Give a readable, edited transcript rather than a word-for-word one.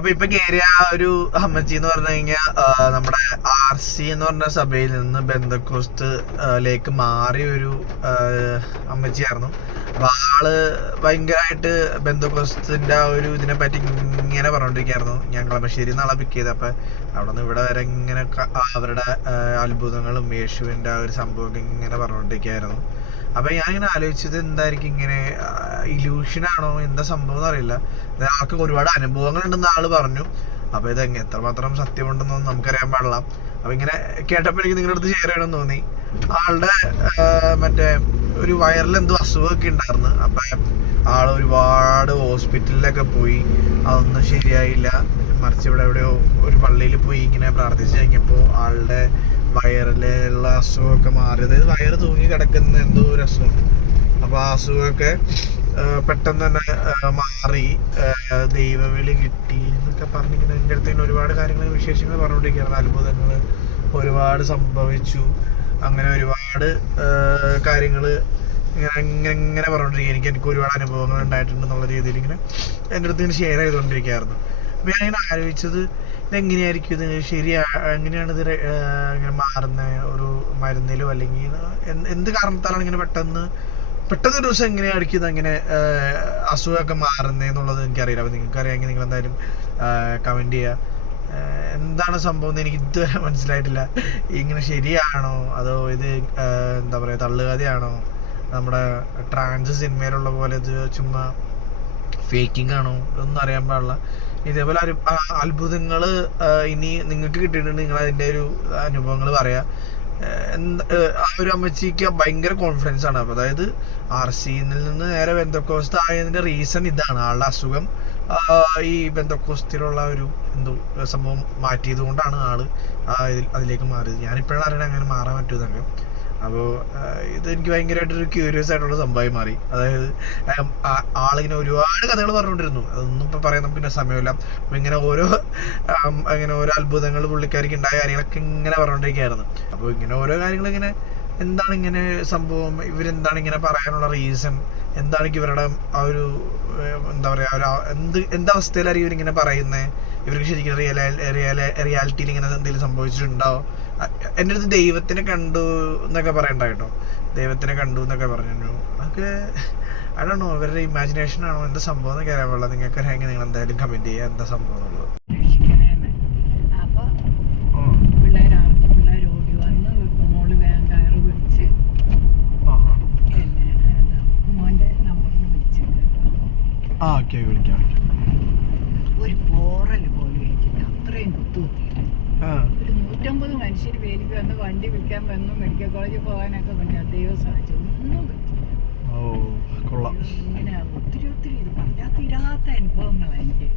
അപ്പൊ ഇപ്പൊ കേറിയ ഒരു അമ്മച്ചി എന്ന് പറഞ്ഞു കഴിഞ്ഞാൽ നമ്മുടെ RC എന്ന് പറഞ്ഞ സഭയിൽ നിന്ന് ബെന്തക്കോസ്തിലേക്ക് മാറിയ ഒരു അമ്മച്ചിയായിരുന്നു. അപ്പൊ ആള് ഭയങ്കരമായിട്ട് ബെന്തക്കോസ്തിന്റെ ആ ഒരു ഇതിനെ പറ്റി ഇങ്ങനെ പറഞ്ഞോണ്ടിരിക്കായിരുന്നു. ഞാൻ കളമശ്ശേരി നാളെ പിക്ക് ചെയ്ത് അപ്പൊ അവിടെ നിന്ന് ഇവിടെ വരെ ഇങ്ങനെ അവരുടെ അത്ഭുതങ്ങളും യേശുവിന്റെ ആ ഒരു സംഭവം ഇങ്ങനെ പറഞ്ഞോണ്ടിരിക്കായിരുന്നു. അപ്പൊ ഞാനിങ്ങനെ ആലോചിച്ചത് എന്തായിരിക്കും, ഇങ്ങനെ ഇല്യൂഷനാണോ എന്താ സംഭവം എന്ന് അറിയില്ല. ആൾക്ക് ഒരുപാട് അനുഭവങ്ങൾ ഉണ്ടെന്ന് ആള് പറഞ്ഞു. അപ്പൊ ഇത് എത്രമാത്രം സത്യമുണ്ടെന്നൊന്നും നമുക്കറിയാൻ പാടില്ല. അപ്പൊ ഇങ്ങനെ കേട്ടപ്പോ എനിക്ക് നിങ്ങളുടെ അടുത്ത് ഷെയർ ചെയ്യണമെന്ന് തോന്നി. ആളുടെ മറ്റേ ഒരു വയറിൽ എന്തോ അസുഖമൊക്കെ ഉണ്ടായിരുന്നു. അപ്പൊ ആള് ഒരുപാട് ഹോസ്പിറ്റലിലൊക്കെ പോയി, അതൊന്നും ശരിയായില്ല. മറിച്ച് ഇവിടെ എവിടെയോ ഒരു പള്ളിയിൽ പോയി ഇങ്ങനെ പ്രാർത്ഥിച്ചു കഴിഞ്ഞപ്പോൾ ആളുടെ വയറിലുള്ള അസുഖമൊക്കെ മാറി. അതായത് വയറ് തൂങ്ങി കിടക്കുന്ന എന്തോ ഒരു അസുഖം. അപ്പൊ ആ അസുഖമൊക്കെ പെട്ടെന്ന് തന്നെ മാറി, ദൈവവിളി കിട്ടി എന്നൊക്കെ പറഞ്ഞിങ്ങനെ എൻ്റെ അടുത്ത് ഇങ്ങനെ ഒരുപാട് കാര്യങ്ങൾ വിശേഷങ്ങൾ പറഞ്ഞുകൊണ്ടിരിക്കുകയായിരുന്നു. അത്ഭുതങ്ങൾ ഒരുപാട് സംഭവിച്ചു, അങ്ങനെ ഒരുപാട് കാര്യങ്ങൾ ഇങ്ങനെ പറഞ്ഞുകൊണ്ടിരിക്കുക. എനിക്ക് ഒരുപാട് അനുഭവങ്ങൾ ഉണ്ടായിട്ടുണ്ടെന്നുള്ള രീതിയിൽ ഇങ്ങനെ എൻ്റെ അടുത്ത് ഇങ്ങനെ ഷെയർ ചെയ്തുകൊണ്ടിരിക്കുകയായിരുന്നു. അപ്പം ഞാനിങ്ങനെ ആലോചിച്ചത് ഇതെങ്ങനെയായിരിക്കും, ഇത് ശരിയാ, എങ്ങനെയാണ് ഇത് ഇങ്ങനെ മാറുന്ന ഒരു മരുന്നിലോ അല്ലെങ്കിൽ എന്ത് കാരണത്താലാണ് ഇങ്ങനെ പെട്ടെന്ന് ഒരു ദിവസം എങ്ങനെയായിരിക്കും ഇതങ്ങനെ അസുഖമൊക്കെ മാറുന്നതെന്നുള്ളത് എനിക്കറിയില്ല. അപ്പം നിങ്ങൾക്ക് അറിയാമെങ്കിൽ നിങ്ങൾ എന്തായാലും കമൻറ്റ് ചെയ്യുക. എന്താണ് സംഭവം എന്ന് എനിക്ക് ഇതുവരെ മനസ്സിലായിട്ടില്ല. ഇങ്ങനെ ശരിയാണോ അതോ ഇത് എന്താ പറയുക തള്ളുകഥയാണോ, നമ്മുടെ ട്രാൻസ് സിനിമയിലുള്ള പോലെ ഇത് ചുമ്മാ ഫേക്കിംഗ് ആണോ, ഇതൊന്നും അറിയാൻ പാടില്ല. ഇതേപോലെ അത്ഭുതങ്ങൾ ഇനി നിങ്ങൾക്ക് കിട്ടിയിട്ടുണ്ട്, നിങ്ങൾ അതിൻ്റെ ഒരു അനുഭവങ്ങൾ പറയാം. ആ ഒരു അമ്മച്ചിക്ക് ഭയങ്കര കോൺഫിഡൻസ് ആണ്. അതായത് RCയിൽ നിന്ന് നേരെ ബെന്തക്കോസ്ത് ആയതിന്റെ റീസൺ ഇതാണ്. ആളുടെ അസുഖം ഈ ബെന്തക്കോസ്തിലുള്ള ഒരു എന്തോ സംഭവം മാറ്റിയത് കൊണ്ടാണ് ആള് അതിലേക്ക് മാറിയത്. ഞാനിപ്പോഴാണ് അറിയണത് അങ്ങനെ മാറാൻ പറ്റുമെന്നൊക്കെ. അപ്പോൾ ഇതെനിക്ക് ഭയങ്കരമായിട്ടൊരു ക്യൂരിയസ് ആയിട്ടുള്ള സംഭവമായി മാറി. അതായത് ആളിങ്ങനെ ഒരുപാട് കഥകൾ പറഞ്ഞുകൊണ്ടിരുന്നു. അതൊന്നും ഇപ്പം പറയാൻ നമുക്ക് പിന്നെ സമയമില്ല. അപ്പം ഇങ്ങനെ ഓരോ അത്ഭുതങ്ങൾ പുള്ളിക്കാരിക്ക് ഉണ്ടായ കാര്യങ്ങളൊക്കെ ഇങ്ങനെ പറഞ്ഞുകൊണ്ടിരിക്കുകയായിരുന്നു. അപ്പോൾ ഇങ്ങനെ ഓരോ കാര്യങ്ങൾ ഇങ്ങനെ എന്താണ് ഇങ്ങനെ സംഭവം, ഇവരെന്താണ് ഇങ്ങനെ പറയാനുള്ള റീസൺ, എന്താണ് ഇവരുടെ ആ ഒരു എന്താ പറയുക എന്തവസ്ഥയിലായിരിക്കും ഇവരിങ്ങനെ പറയുന്നത്, ഇവർക്ക് ശരിക്കും റിയാലിറ്റിയിൽ ഇങ്ങനെ എന്തെങ്കിലും സംഭവിച്ചിട്ടുണ്ടോ. എൻ്റെ അടുത്ത് ദൈവത്തിനെ കണ്ടു എന്നൊക്കെ പറയണ്ടായിട്ടോ, ദൈവത്തിനെ കണ്ടു എന്നൊക്കെ പറഞ്ഞു. അതൊക്കെ അതാണോ അവരുടെ ഇമാജിനേഷൻ ആണോ എന്താ സംഭവം എന്നൊക്കെ അറിയാൻ പാടില്ല. നിങ്ങൾക്ക് അറിയാമെങ്കിൽ നിങ്ങൾ എന്തായാലും കമൻറ്റ് ചെയ്യുക എന്താ സംഭവം എന്നുള്ളത്. വിളിക്കാം. ഒരു പോറല് പോലും കേട്ടില്ല, അത്രയും കുത്തുകുത്തിയില്ല. ഒരു 150 മനുഷ്യർ പേരിക്ക് വന്ന് വണ്ടി വിളിക്കാൻ വന്നു, മെഡിക്കൽ കോളേജിൽ പോകാനൊക്കെ വേണ്ടി ദൈവം സഹായിച്ചു, ഒന്നും പറ്റില്ല. ഇങ്ങനെ ഒത്തിരി ഇത് പറഞ്ഞാൽ തീരാത്ത അനുഭവങ്ങളാണ് എനിക്ക്.